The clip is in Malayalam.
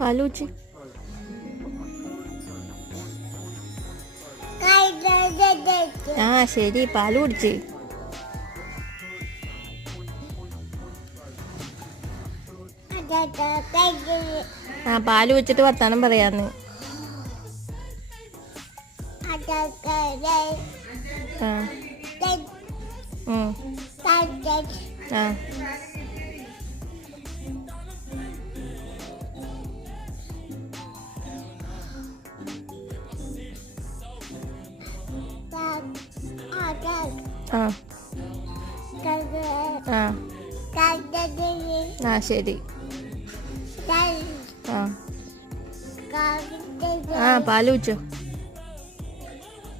പാല് കുടിച്ച്. ആ ശരി, പാല് കുടിച്ച്. ആ പാല് കുടിച്ചിട്ട് വർത്താനം പറയാന്ന്. ആ ആ ആ ശരി. ആ പാല് കുടിച്ചോ.